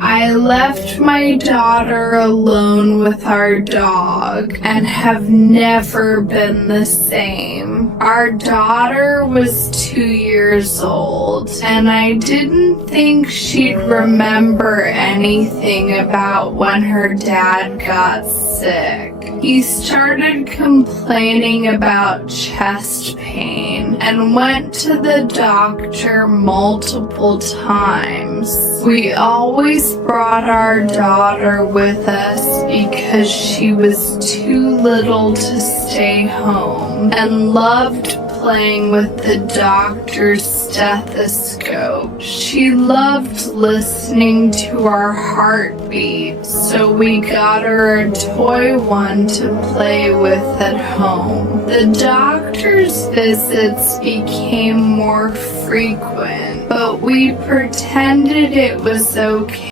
I left my daughter alone with our dog and have never been the same. Our daughter was 2 years old, and I didn't think she'd remember anything about when her dad got sick. He started complaining about chest pain and went to the doctor multiple times. We always brought our daughter with us because she was too little to stay home and loved playing with the doctor's stethoscope. She loved listening to our heartbeat, so we got her a toy one to play with at home. The doctor's visits became more frequent, but we pretended it was okay.